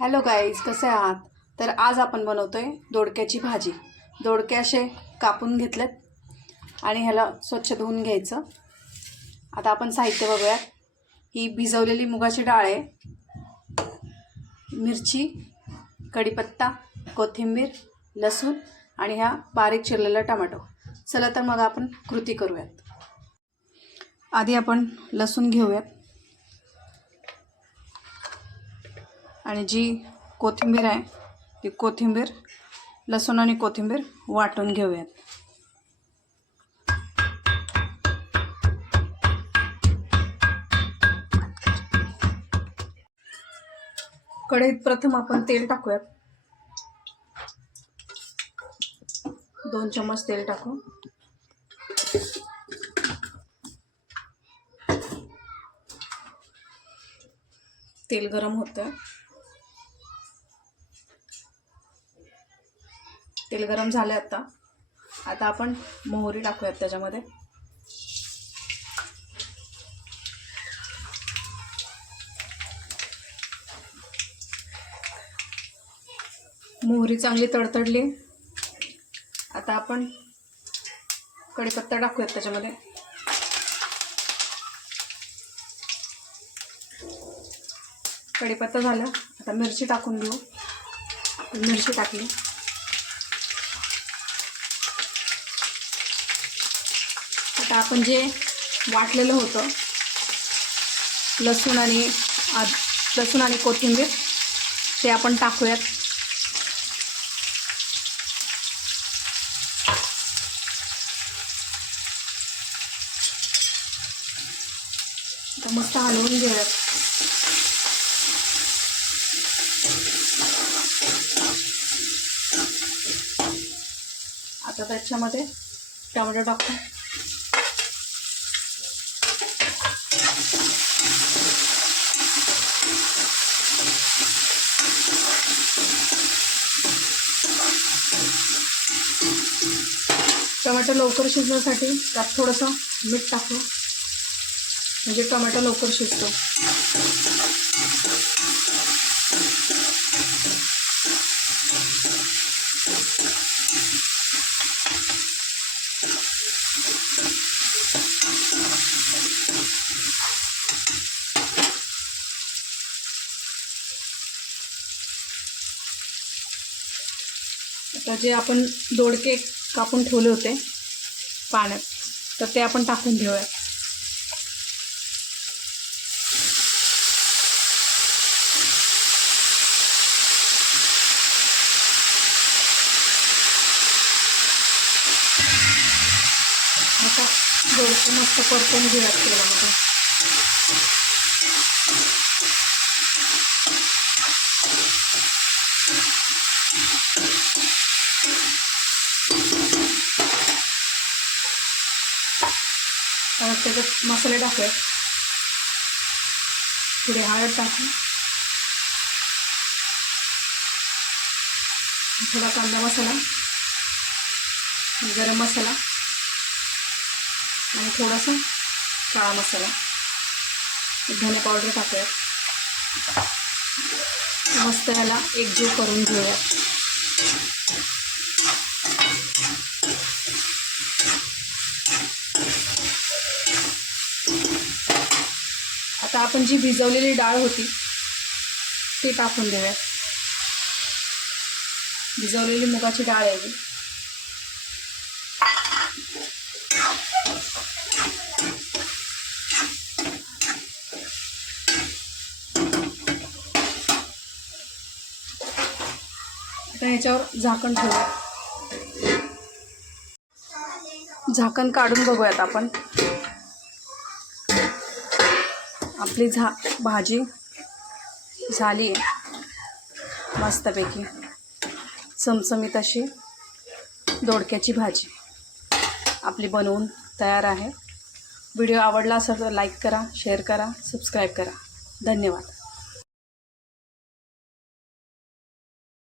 Hello guys कसे आहात? तर आज आपण बनवतो आहे दोडक्याची भाजी. दोडके असे कापून घेतलेत आणि ह्याला स्वच्छ धुवून घ्यायचं. आता आपण साहित्य बघूयात. ही भिजवलेली मुगाची डाळ आहे. मिरची कढीपत्ता कोथिंबीर लसूण आणि ह्या बारीक चिरलेला टमाटो. चला तर मग आपण कृती करूयात. आधी आपण लसूण घेऊयात. आणि जी कोथिंबीर आहे ती कोथिंबीर लसूण आणि कोथिंबीर वाटून घेऊयात. कढईत प्रथम आपण तेल टाकूयात. दोन चम्मच तेल टाकू. तेल गरम होतं. तेल गरम झालं आहे आता आता आपण मोहरी टाकूयात त्याच्यामध्ये. मोहरी चांगली तडतडली. आता आपण कढीपत्ता टाकूयात त्याच्यामध्ये. कढीपत्ता झाला. आता मिरची टाकून घेऊ. मिरची टाकली. आता आपण जे वाटलेलं होतं लसूण आणि लसूण आणि कोथिंबीर ते आपण टाकूयात. आता मस्त हलवून घेऊयात. आता त्याच्यामध्ये टमाटो टाकू. टोमॅटो लवकर शिजण्यासाठी त्यात थोडंसं मीठ टाकू. म्हणजे टोमॅटो लवकर शिजतो. आता जे आपण दोडके कापून ठेवले होते पाण्यात तर ते आपण टाकून घेऊया आता दोडके मस्त परतून घेऊयात तेलामध्ये. परत त्याच्यात मसाले टाकूया. थोडे हळद टाकू थोडा कांदा मसाला. गरम मसाला. आणि थोडासा काळा मसाला. धने पावडर टाकूया. मस्त याला एकजीव करून घेऊयात आता आपण जी भिजवलेली डाळ होती ती टाकून देऊयात. भिजवलेली मुगाची डाळ आहे ही. आता ह्याच्यावर झाकण ठेवूया झाकण काढून बघूयात आपण. आपली झा भाजी? झाली. आहे मस्तपैकी. चमचमीत अशी दोडक्याची भाजी. आपली बनवून तयार आहे. व्हिडिओ आवडला असेल तर लाईक करा शेअर करा सबस्क्राईब करा. धन्यवाद.